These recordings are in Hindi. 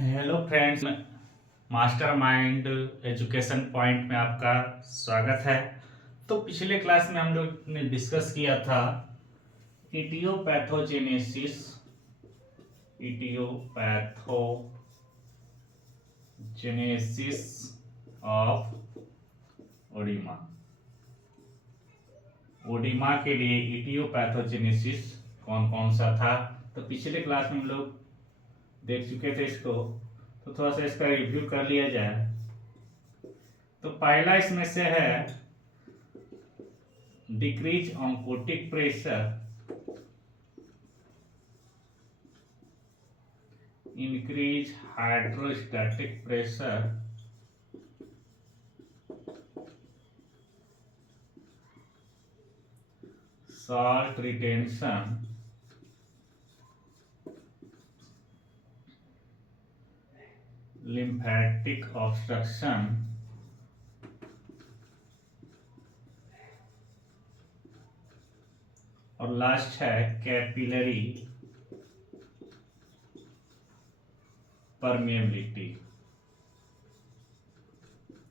Hello friends, master mind education point में आपका स्वागत है। तो पिछले क्लास में हम लोग ने डिस्कस किया था aetiopathogenesis aetiopathogenesis of oedema. Oedema के लिए इटियोपैथोजेनेसिस कौन कौन सा था, तो पिछले क्लास में हम लोग देख चुके थे इसको। तो थोड़ा सा इसका रिव्यू कर लिया जाए। तो पहला इसमें से है decrease oncotic pressure, increase hydrostatic pressure, salt retention, lymphatic obstruction, और लास्ट है कैपिलरी परमेबिलिटी।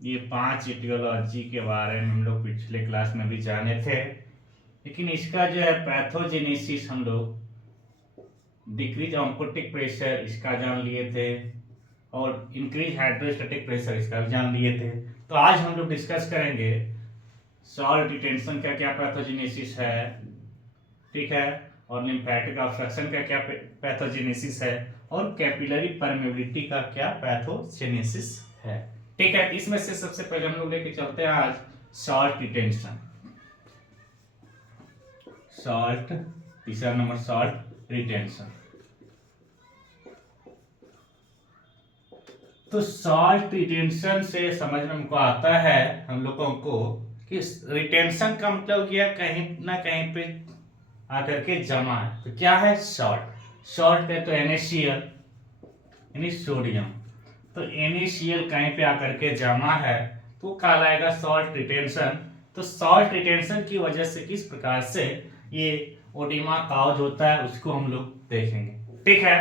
ये 5 इटियोलॉजी के बारे में हम लोग पिछले क्लास में भी जाने थे, लेकिन इसका जो है पैथोजेनेसिस हम लोग डिक्रीज ऑन्कोटिक प्रेशर इसका जान लिए थे और इंक्रीज हाइड्रोस्टैटिक प्रेशर इसका भी जान लिए थे। तो आज हम लोग डिस्कस करेंगे सॉल्ट रिटेंशन का क्या पैथोजेनेसिस है, ठीक है, और लिम्फेटिक ऑब्स्ट्रक्शन का क्या पैथोजेनेसिस है, और कैपिलरी परमेबिलिटी का क्या पैथोजेनेसिस है। ठीक है, इसमें से सबसे पहले हम लोग लेके चलते हैं आज सॉल्ट रिटेंशन। सॉल्ट, तीसरा नंबर सॉल्ट रिटेंशन। तो सॉल्ट रिटेंशन से समझ में हमको आता है हम लोगों को कि रिटेंशन का मतलब क्या, कहीं ना कहीं पे आकर के जमा है। तो क्या है सॉल्ट? सॉल्ट है तो NaCl यानी सोडियम। तो NaCl कहीं पे आकर के जमा है तो कहलाएगा सॉल्ट रिटेंशन। तो सॉल्ट रिटेंशन की वजह से किस प्रकार से ये ओडिमा काउज होता है उसको हम लोग देखेंगे। ठीक है,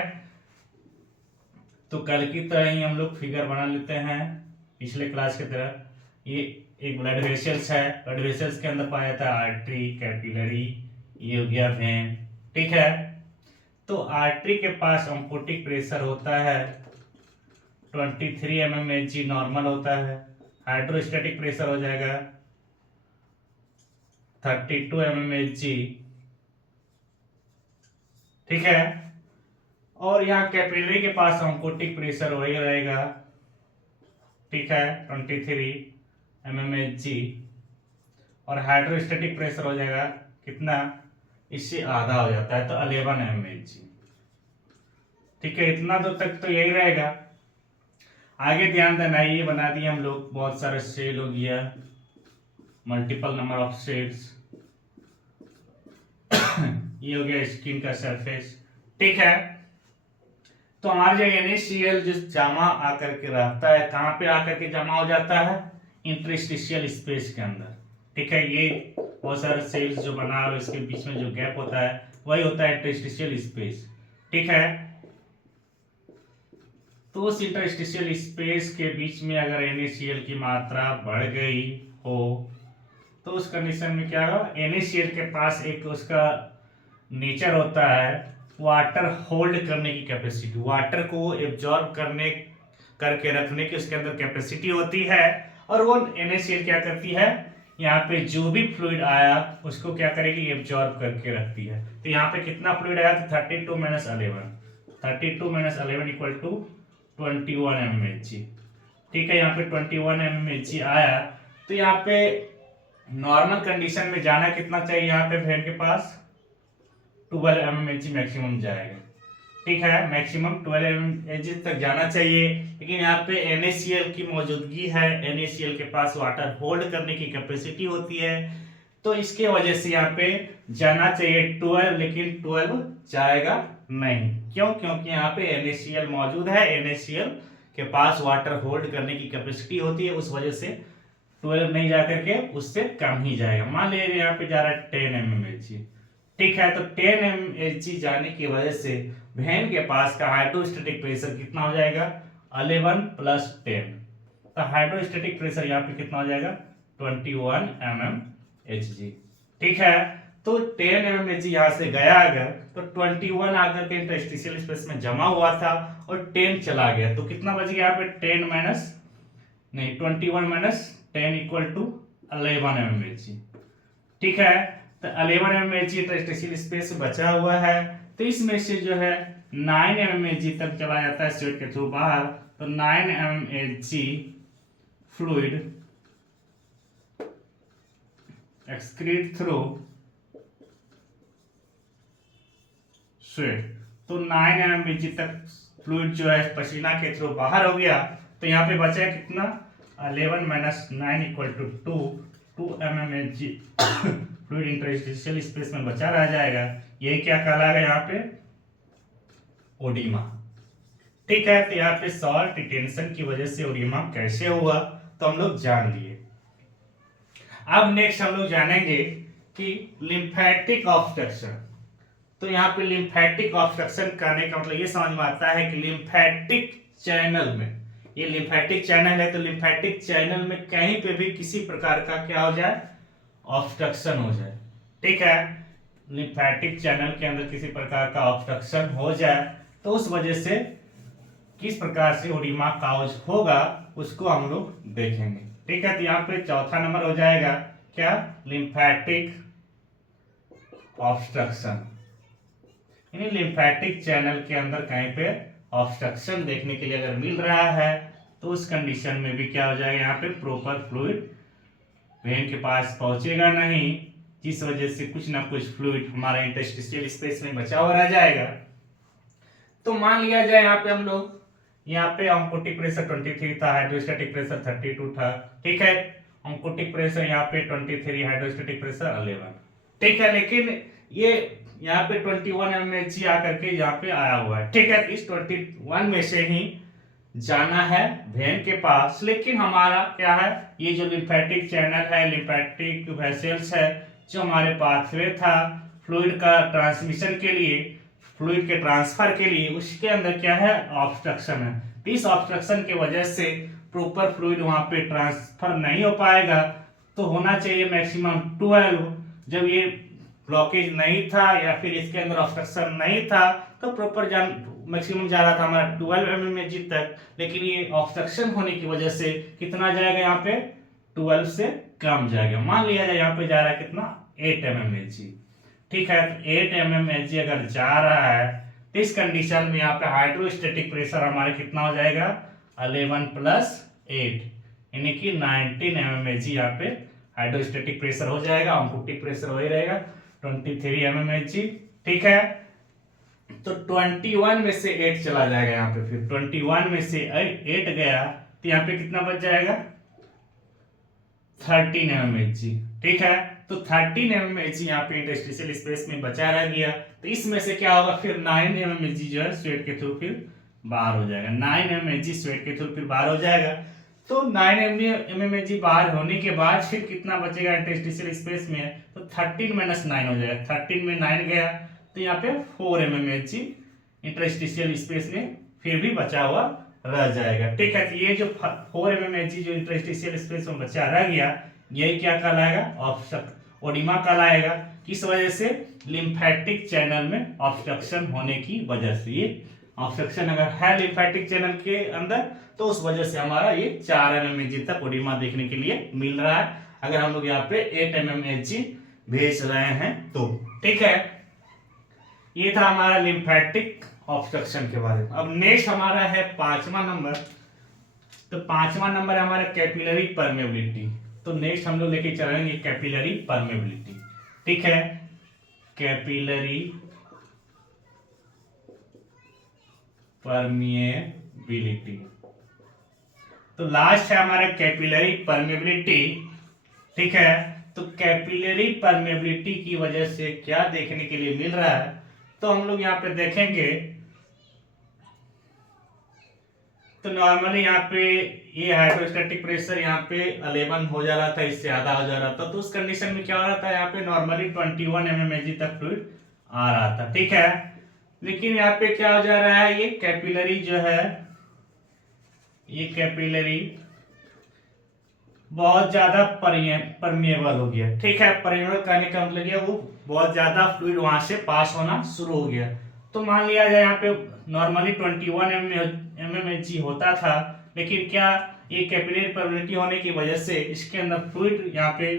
तो कल की तरह ही हम लोग फिगर बना लेते हैं पिछले क्लास की तरह। ये एक ब्लड वेसल्स है, ब्लड वेसल्स के अंदर पाया जाता है आर्टरी, कैपिलरी, ये हो गया वेन। ठीक है, तो आर्टरी के पास ऑन्कोटिक प्रेशर होता है 23 mmHg नॉर्मल होता है। हाइड्रोस्टैटिक प्रेशर हो जाएगा 32 mmHg। ठीक है, और यहाँ कैपिलरी के पास ऑन्कोटिक प्रेशर वही रहेगा, ठीक है, 23 mmHg, और हाइड्रोस्टैटिक प्रेशर हो जाएगा कितना, इससे आधा हो जाता है तो 11 mmHg। ठीक है, इतना तो तक तो यही रहेगा। आगे ध्यान देना, ये बना दिए हम लोग बहुत सारे सेल हो गया, मल्टीपल नंबर ऑफ सेल्स। ये हो गया स्किन का सरफेस। ठीक है, तो हमारे जो NaCl जो जमा आकर के रहता है, कहाँ पे आकर के जमा हो जाता है, इंटरस्टिशियल स्पेस के अंदर। ठीक है, ये बहुत सारे सेल्स जो बना और इसके बीच में जो गैप होता है वही होता है इंटरस्टिशियल स्पेस। ठीक है, तो उस इंटरस्टिशियल स्पेस के बीच में अगर NaCl की मात्रा बढ़ गई हो तो उस कंडीशन में क्या होगा, NaCl के पास एक उसका नेचर होता है वाटर होल्ड करने की कैपेसिटी, वाटर को एब्जॉर्ब करने करके रखने की उसके अंदर कैपेसिटी होती है। और वो NaCl क्या करती है, यहाँ पे जो भी फ्लूइड आया उसको क्या करेगी, एब्जॉर्ब करके रखती है। तो यहाँ पे कितना फ्लूइड आया, तो 32 - 11, 32 - 11 इक्वल टू 21 mmHg। ठीक है, यहाँ पे 21 mmHg आया। तो यहाँ पे नॉर्मल कंडीशन में जाना कितना चाहिए, यहाँ पे वेन के पास 12 mmHg मैक्सिमम जाएगा। ठीक है, मैक्सिमम 12 mmHg तक जाना चाहिए, लेकिन यहाँ पे NaCl की मौजूदगी है, NaCl के पास वाटर होल्ड करने की कैपेसिटी होती है, तो इसके वजह से यहाँ पे जाना चाहिए 12, लेकिन 12 जाएगा नहीं। क्यों? क्योंकि यहाँ पे NaCl मौजूद है, NaCl के पास वाटर होल्ड करने की कैपेसिटी होती है, उस वजह से 12 नहीं जाकर के उससे कम ही जाएगा। मान लीजिए यहाँ पे जा रहा है 10 mmHg। ठीक है, तो 10 mmHg जाने की वजह से वेन के पास का हाइड्रोस्टेटिक प्रेशर कितना हो जाएगा 11 + 10। तो हाइड्रोस्टेटिक प्रेशर यहाँ पे कितना हो जाएगा 21 mmHg। ठीक है, तो 10 mmHg यहाँ से गया अगर तो 21 आकर के इंटरस्टिशियल स्पेस में जमा हुआ था और 10 चला गया तो कितना बच गया यहाँ पे 10 माइनस नहीं 21 माइनस 10 = 11 mmHg। ठीक है, तो 11 mmHg इंटरस्टिशियल स्पेस बचा हुआ है, तो इसमें से जो है 9 mmHg तक चला जाता है स्वेट के थ्रू बाहर, तो 9 mmHg fluid excrete through sweat. तो 9 mmHg तक फ्लूइड जो है पसीना के थ्रू बाहर हो गया, तो यहाँ पे बचा है कितना 11 minus 9 = 2 mmHg fluid interstitial space में बचा रह जाएगा। यही क्या कहलाएगा यहाँ पे ओडिमा। ठीक है, तो यहाँ पे सॉल्ट रिटेंशन की वजह से ओडिमा कैसे हुआ तो हम लोग जान लिए। अब नेक्स्ट हम लोग जानेंगे कि लिम्फेटिक ऑब्स्ट्रक्शन। तो यहाँ पे लिम्फेटिक ऑब्स्ट्रक्शन करने का मतलब ये समझ में आता है कि लिम्फेटिक चैनल में, ये लिम्फेटिक चैनल है तो लिम्फेटिक चैनल में कहीं पे भी किसी प्रकार का क्या हो जाए ऑब्स्ट्रक्शन हो जाए। ठीक है, लिम्फेटिक चैनल के अंदर किसी प्रकार का ऑब्स्ट्रक्शन हो जाए तो उस वजह से किस प्रकार से ओडिमा काउज होगा उसको हम लोग देखेंगे। ठीक है, तो यहाँ पे चौथा नंबर हो जाएगा क्या लिम्फेटिक ऑब्स्ट्रक्शन, यानी लिम्फेटिक चैनल के अंदर कहीं पे ऑब्स्ट्रक्शन देखने के लिए अगर मिल रहा है तो उस कंडीशन में भी क्या हो जाएगा यहाँ पे प्रॉपर फ्लूइड वेन के पास पहुंचेगा नहीं, जिस वजह से कुछ ना कुछ फ्लूइड हमारा इंटरस्टिशियल स्पेस में बचा हुआ रह जाएगा। तो मान लिया जाए यहाँ पे हम लोग यहाँ पे ऑन्कोटिक प्रेशर 23 था, हाइड्रोस्टैटिक प्रेशर 32 था। ठीक है, ऑन्कोटिक प्रेशर यहाँ पे 23, हाइड्रोस्टैटिक प्रेशर 11। ठीक है, लेकिन ये यहाँ पे 21 mmHg आकर के यहाँ पे आया हुआ है। ठीक है, इस 21 में से ही जाना है वेन के पास, लेकिन हमारा क्या है ये जो लिम्फेटिक चैनल है, लिम्फेटिक वेसल्स है, जो हमारे पाथवे था फ्लूइड का ट्रांसमिशन के लिए, फ्लूइड के ट्रांसफर के लिए, उसके अंदर क्या है ऑब्स्ट्रक्शन है। इस ऑब्स्ट्रक्शन की वजह से प्रॉपर फ्लूइड वहां पे ट्रांसफर नहीं हो पाएगा। तो होना चाहिए मैक्सिमम 12। जब ये ब्लॉकेज नहीं था या फिर इसके अंदर ऑब्स्ट्रक्शन नहीं था तो प्रॉपर मैक्सिमम जा रहा था हमारा 12 mmHg तक, लेकिन ये ऑब्स्ट्रक्शन होने की वजह से कितना जाएगा यहाँ पे 12 से कम जाएगा। मान लिया जाए यहाँ पे जा रहा है कितना 8 mmHg। ठीक है, तो 8 mmHg अगर जा रहा है तो इस कंडीशन में यहाँ पे हाइड्रोस्टेटिक प्रेशर हमारे कितना हो जाएगा 11 + 8 यानी कि 19 mmHg यहाँ पे हाइड्रोस्टेटिक प्रेशर हो जाएगा। ऑन्कोटिक प्रेशर वही रहेगा 23 mmHg। ठीक है, तो 21 में से 8 चला जाएगा यहाँ पे, फिर 21 में से 8 गया तो यहाँ पे कितना बच जाएगा 13 mmHg। ठीक है, तो 13 mmHg यहाँ पे इंटरस्टिशियल स्पेस में बचा रह गया, तो इसमें से क्या होगा फिर 9 mmHg जो है स्वेट के थ्रू फिर बाहर हो जाएगा। 9 mmHg स्वेट के थ्रू फिर बाहर हो जाएगा। तो 9 mmHg बाहर होने के बाद फिर कितना बचेगा इंटरस्टिशियल स्पेस में, तो 13 - 9 हो जाएगा। 13 में 9 गया तो यहाँ पे 4 mmHg इंटरस्टिशियल स्पेस में फिर भी बचा हुआ रह जाएगा। ठीक है, तो ये जो 4 mmHg जो इंटरस्टिशियल स्पेस में बचा रह गया यही क्या कहलाएगा ओडिमा कहलाएगा। किस वजह से लिम्फेटिक चैनल में ऑब्स्ट्रक्शन होने की वजह से, ये ऑब्स्ट्रक्शन अगर है लिम्फेटिक चैनल के अंदर तो उस वजह से हमारा ये 4 mmHg तक ओडिमा देखने के लिए मिल रहा है, अगर हम लोग यहाँ पे 8 mmHg भेज रहे हैं तो। ठीक है, ये था हमारा लिम्फेटिक ऑब्स्ट्रक्शन के बारे में। अब नेक्स्ट हमारा है 5वां नंबर। तो 5वां नंबर है हमारा कैपिलरी परमेबिलिटी। तो नेक्स्ट हम लोग लेके चलेंगे कैपिलरी परमेबिलिटी। ठीक है, कैपिलरी परमेबिलिटी। तो लास्ट है हमारा कैपिलरी परमेबिलिटी। ठीक है, तो कैपिलरी परमेबिलिटी की वजह से क्या देखने के लिए मिल रहा है, तो हम लोग यहाँ पे देखेंगे तो नॉर्मली यहाँ पे ये हाइड्रोस्टैटिक प्रेशर यहाँ पे 11 हो जा रहा था, इससे ज्यादा हो जा रहा था। तो उस कंडीशन में क्या हो रहा था यहाँ पे नॉर्मली 21 mmHg तक फ्लूइड आ रहा था। ठीक है, लेकिन यहाँ पे क्या हो जा रहा है, ये कैपिलरी जो है, ये कैपिलरी बहुत ज्यादा परमेबल हो गया। ठीक है, परमेबल करने का मतलब ये वो बहुत ज्यादा फ्लूइड वहां से पास होना शुरू हो गया। तो मान लिया जाए यहाँ पे नॉर्मली 21 mmHg होता था, लेकिन क्या ये कैपिलरी परमेबिलिटी होने की वजह से इसके अंदर फ्लूइड यहाँ पे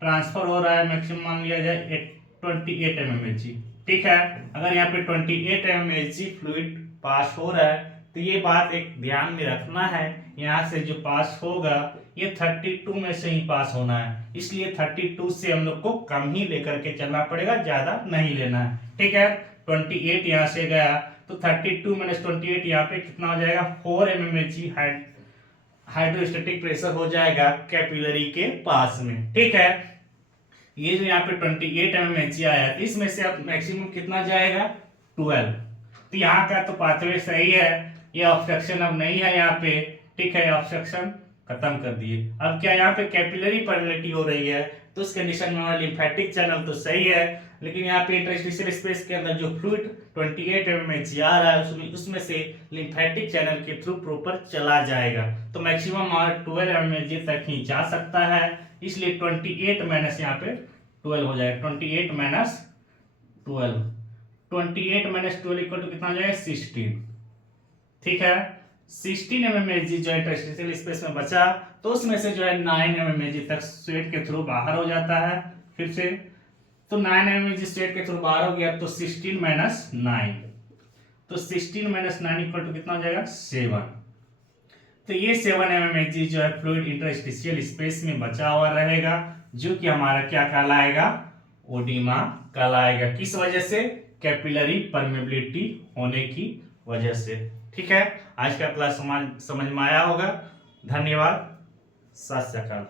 ट्रांसफर हो रहा है मैक्सिमम मान लिया जाए 28 mmHg। ठीक है, अगर यहाँ पे 28 mmHg फ्लूइड पास हो रहा है तो ये बात एक ध्यान में रखना है, यहाँ से जो पास होगा ये 32 में से ही पास होना है, इसलिए 32 से हम लोग को कम ही लेकर के चलना पड़ेगा, ज्यादा नहीं लेना है। ठीक है, 28 यहाँ से गया तो 32 - 28 यहाँ पे कितना हो जाएगा, 4 mmHg हाइड्रोस्टेटिक प्रेशर हो जाएगा कैपिलरी के पास में। ठीक है, ये जो यहाँ पे 28 mmHg आया तो इसमें से अब मैक्सिमम कितना जाएगा, 12। तो यहाँ का तो पाथवे सही है, ये ऑब्स्ट्रक्शन अब नहीं है यहाँ पे। ठीक है, ऑब्स्ट्रक्शन खत्म कर दिए। अब क्या यहाँ पे कैपिलरी परमेबिलिटी हो रही है, तो उस कंडीशन में हमारा लिम्फेटिक चैनल तो सही है, लेकिन यहाँ पे इंटरस्टिशियल स्पेस के अंदर जो फ्लूइड 28 mmHg आ रहा है उसमें से लिम्फेटिक चैनल के थ्रू प्रॉपर चला जाएगा, तो मैक्सिमम हमारा 12 mmHg तक ही जा सकता है, इसलिए 28 माइनस यहाँ पे 12 हो जाएगा। 28 माइनस 12, 28 माइनस 12 इक्वल टू कितना हो जाएगा, 16। ठीक है, 16 mmHg जो इंटरस्टिशियल स्पेस में बचा, तो उसमें से जो है 9 mmHg तक स्वेट के थ्रू बाहर हो जाता है। फिर से तो 9 mmHg स्वेट के थ्रू बाहर हो गया, तो 16 माइनस 9, तो 16 माइनस 9 इक्वल टू कितना हो जाएगा, 7। तो ये 7 mmHg जो है फ्लूइड इंटरस्टिशियल स्पेस में बचा हुआ रहेगा, जो कि हमारा क्या कहलाएगा, ओडिमा कहलाएगा। किस वजह से, कैपिलरी परमेबिलिटी होने की वजह से। ठीक है, आज का क्लास समझ में आया होगा। धन्यवाद, सत श्री अकाल।